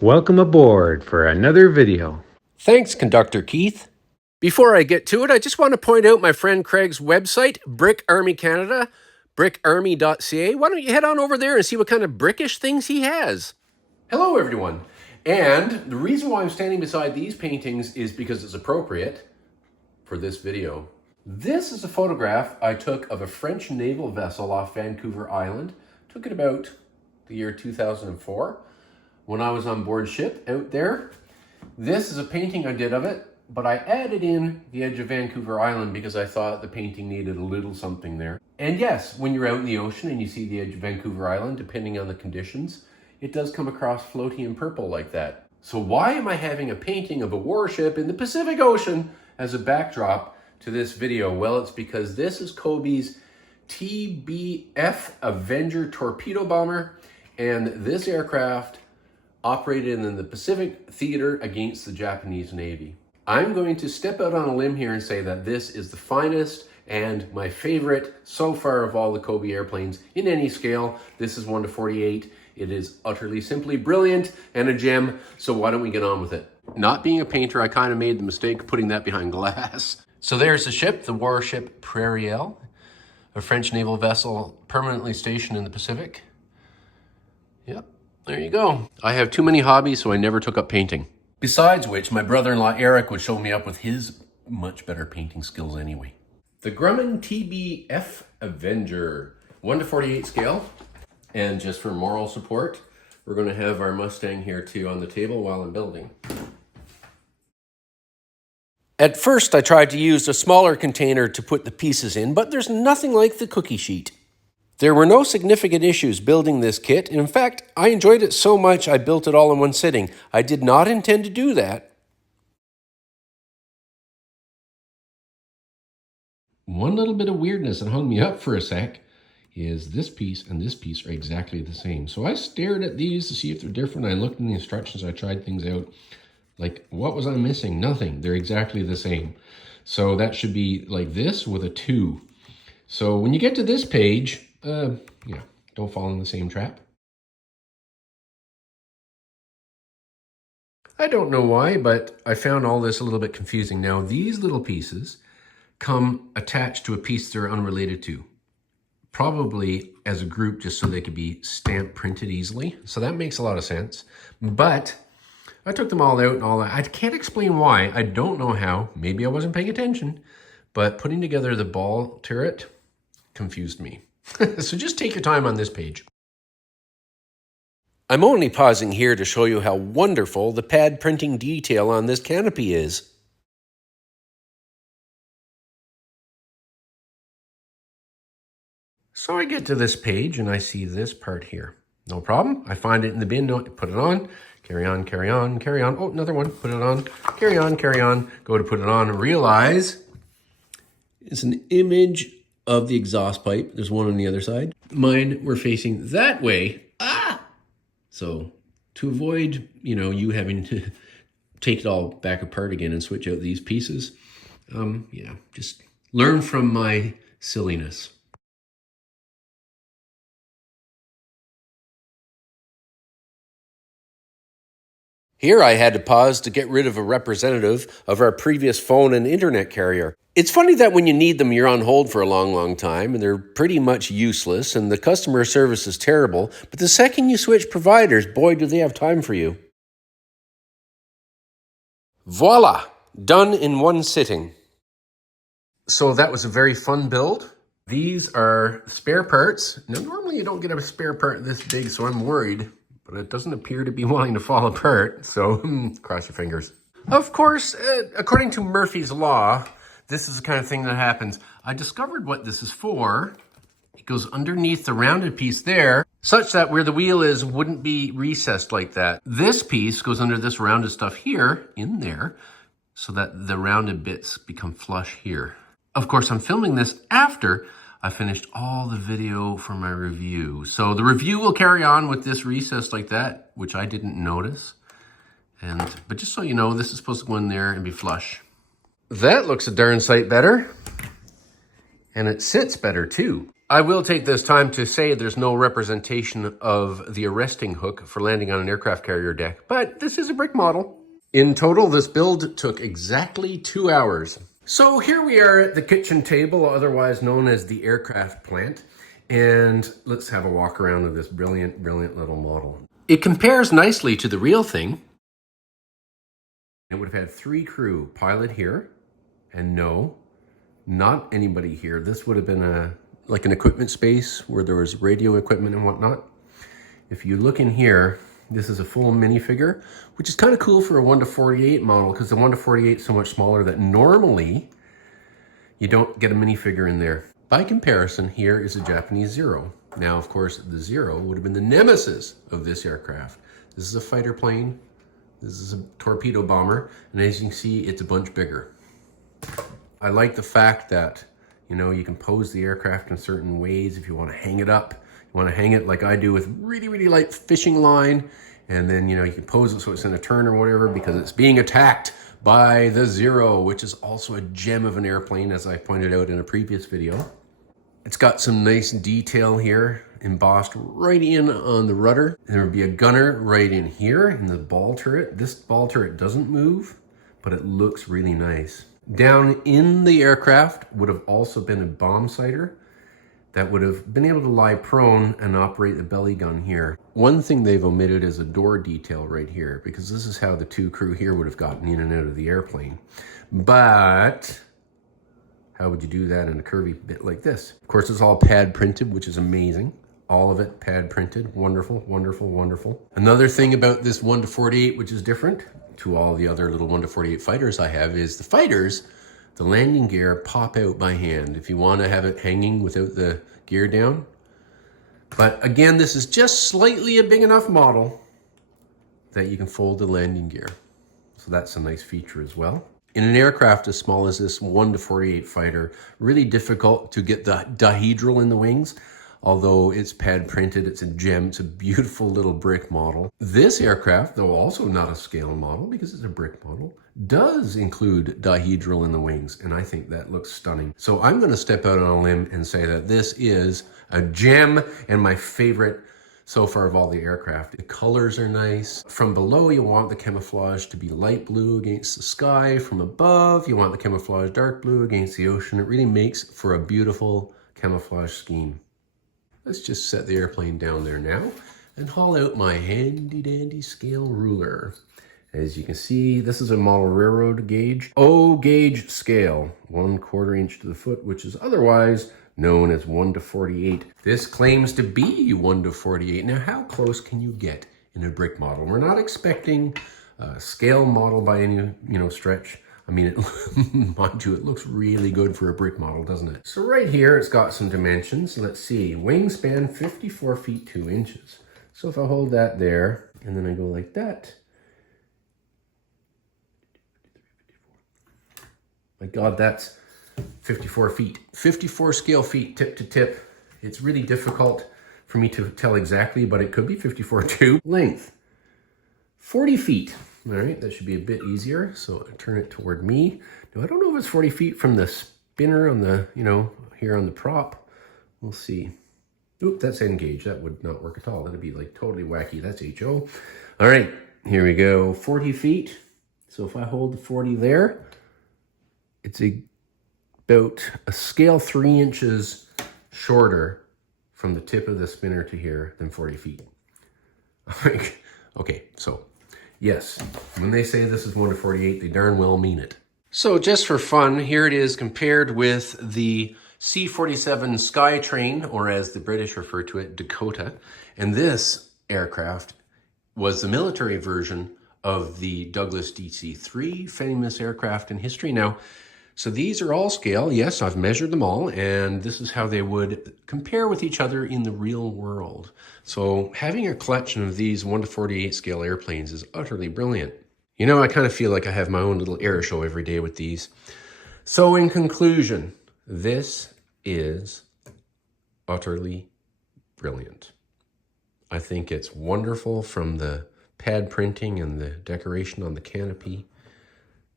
Welcome aboard for another video. Thanks, Conductor Keith. Before I get to it, I just want to point out my friend Craig's website, Brick Army Canada, brickarmy.ca. Why don't you head on over there and see what kind of brickish things he has? Hello, everyone. And the reason why I'm standing beside these paintings is because it's appropriate for this video. This is a photograph I took of a French naval vessel off Vancouver Island. Took it about the year 2004 when I was on board ship out there. This is a painting I did of it, but I added in the edge of Vancouver Island because I thought the painting needed a little something there. And yes, when you're out in the ocean and you see the edge of Vancouver Island, depending on the conditions, it does come across floaty and purple like that. So why am I having a painting of a warship in the Pacific Ocean as a backdrop to this video? Well, it's because this is COBI's TBF Avenger torpedo bomber, and this aircraft operated in the Pacific theater against the Japanese Navy. I'm going to step out on a limb here and say that this is the finest and my favorite so far of all the COBI airplanes in any scale. This is 1:48. It is utterly simply brilliant and a gem, so why don't we get on with it? Not being a painter, I kind of made the mistake of putting that behind glass. So there's the ship, the warship Prairiel, a French naval vessel permanently stationed in the Pacific. Yep. There you go. I have too many hobbies, so I never took up painting. Besides which, my brother-in-law Eric would show me up with his much better painting skills anyway. The Grumman TBF Avenger, 1:48 scale. And just for moral support, we're going to have our Mustang here too on the table while I'm building. At first, I tried to use a smaller container to put the pieces in, but there's nothing like the cookie sheet. There were no significant issues building this kit. In fact, I enjoyed it so much I built it all in one sitting. I did not intend to do that. One little bit of weirdness that hung me up for a sec is this piece and this piece are exactly the same. So I stared at these to see if they're different. I looked in the instructions, I tried things out. Like, what was I missing? Nothing. They're exactly the same. So that should be like this with a 2. So when you get to this page, yeah, don't fall in the same trap. I don't know why, but I found all this a little bit confusing. Now, these little pieces come attached to a piece they're unrelated to. Probably as a group just so they could be stamp printed easily. So that makes a lot of sense. But I took them all out and all that. I can't explain why. I don't know how. Maybe I wasn't paying attention. But putting together the ball turret confused me. So just take your time on this page. I'm only pausing here to show you how wonderful the pad printing detail on this canopy is. So I get to this page and I see this part here. No problem. I find it in the bin, put it on, carry on, carry on, carry on. Oh, another one, put it on, carry on, carry on. Go to put it on and realize it's an image of the exhaust pipe. There's one on the other side. Mine were facing that way. Ah! So to avoid, you having to take it all back apart again and switch out these pieces, yeah, just learn from my silliness. Here I had to pause to get rid of a representative of our previous phone and internet carrier. It's funny that when you need them, you're on hold for a long, long time, and they're pretty much useless, and the customer service is terrible, but the second you switch providers, boy, do they have time for you. Voila! Done in one sitting. So that was a very fun build. These are spare parts. Now, normally you don't get a spare part this big, so I'm worried. But it doesn't appear to be wanting to fall apart, so cross your fingers. Of course, according to Murphy's Law, this is the kind of thing that happens. I discovered what this is for. It goes underneath the rounded piece there, such that where the wheel is wouldn't be recessed like that. This piece goes under this rounded stuff here, in there, so that the rounded bits become flush here. Of course, I'm filming this after I finished all the video for my review. So the review will carry on with this recess like that, which I didn't notice. But just so you know, this is supposed to go in there and be flush. That looks a darn sight better. And it sits better too. I will take this time to say there's no representation of the arresting hook for landing on an aircraft carrier deck, but this is a brick model. In total, this build took exactly 2 hours. So here we are at the kitchen table, otherwise known as the aircraft plant, and let's have a walk around of this brilliant, brilliant little model. It compares nicely to the real thing. It would have had 3 crew, pilot here, and no, not anybody here. This would have been like an equipment space where there was radio equipment and whatnot. If you look in here, this is a full minifigure, which is kind of cool for a 1:48 model because the 1:48 is so much smaller that normally you don't get a minifigure in there. By comparison, here is a Japanese Zero. Now, of course, the Zero would have been the nemesis of this aircraft. This is a fighter plane. This is a torpedo bomber. And as you can see, it's a bunch bigger. I like the fact that, you know, you can pose the aircraft in certain ways. If you want to hang it up, you want to hang it like I do with really, really light fishing line. And then, you know, you can pose it so it's in a turn or whatever because it's being attacked by the Zero, which is also a gem of an airplane, as I pointed out in a previous video. It's got some nice detail here, embossed right in on the rudder. There would be a gunner right in here in the ball turret. This ball turret doesn't move, but it looks really nice. Down in the aircraft would have also been a bomb sighter that would have been able to lie prone and operate the belly gun here. One thing they've omitted is a door detail right here, because this is how the 2 crew here would have gotten in and out of the airplane. But how would you do that in a curvy bit like this? Of course, it's all pad printed, which is amazing. All of it pad printed. Wonderful, wonderful, wonderful. Another thing about this 1:48, which is different to all the other little 1:48 fighters I have, is the fighters, the landing gear pop out by hand if you want to have it hanging without the gear down. But again, this is just slightly a big enough model that you can fold the landing gear. So that's a nice feature as well. In an aircraft as small as this 1:48 fighter, really difficult to get the dihedral in the wings. Although it's pad printed, it's a gem, it's a beautiful little brick model. This aircraft, though also not a scale model because it's a brick model, does include dihedral in the wings, and I think that looks stunning. So I'm going to step out on a limb and say that this is a gem and my favorite so far of all the aircraft. The colors are nice. From below, you want the camouflage to be light blue against the sky. From above, you want the camouflage dark blue against the ocean. It really makes for a beautiful camouflage scheme. Let's just set the airplane down there now and haul out my handy dandy scale ruler. As you can see, this is a model railroad gauge, O gauge scale, 1/4 inch to the foot, which is otherwise known as 1:48. This claims to be 1:48. Now, how close can you get in a brick model? We're not expecting a scale model by any, stretch. I mean, mind you, it looks really good for a brick model, doesn't it? So right here, it's got some dimensions. Let's see, wingspan 54 feet 2 inches. So if I hold that there, and then I go like that, my God, that's 54 feet. 54 scale feet, tip to tip. It's really difficult for me to tell exactly, but it could be 54 too. Length, 40 feet. All right, that should be a bit easier. So I turn it toward me. Now, I don't know if it's 40 feet from the spinner on the, here on the prop. We'll see. Oop, that's engaged. That would not work at all. That'd be like totally wacky. That's HO. All right, here we go. 40 feet. So if I hold the 40 there, it's about a scale 3 inches shorter from the tip of the spinner to here than 40 feet. Okay, so yes, when they say this is 1:48, they darn well mean it. So just for fun, here it is compared with the C-47 Skytrain, or as the British refer to it, Dakota. And this aircraft was the military version of the Douglas DC-3, famous aircraft in history. Now, so these are all scale. Yes, I've measured them all, and this is how they would compare with each other in the real world. So having a collection of these 1:48 scale airplanes is utterly brilliant. I kind of feel like I have my own little air show every day with these. So in conclusion, this is utterly brilliant. I think it's wonderful, from the pad printing and the decoration on the canopy.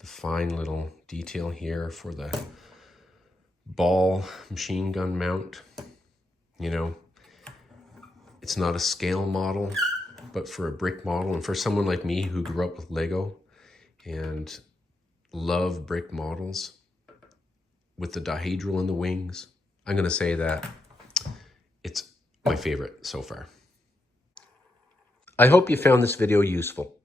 The fine little detail here for the ball machine gun mount. You know, it's not a scale model, but for a brick model, and for someone like me who grew up with Lego and love brick models with the dihedral in the wings, I'm going to say that it's my favorite so far. I hope you found this video useful.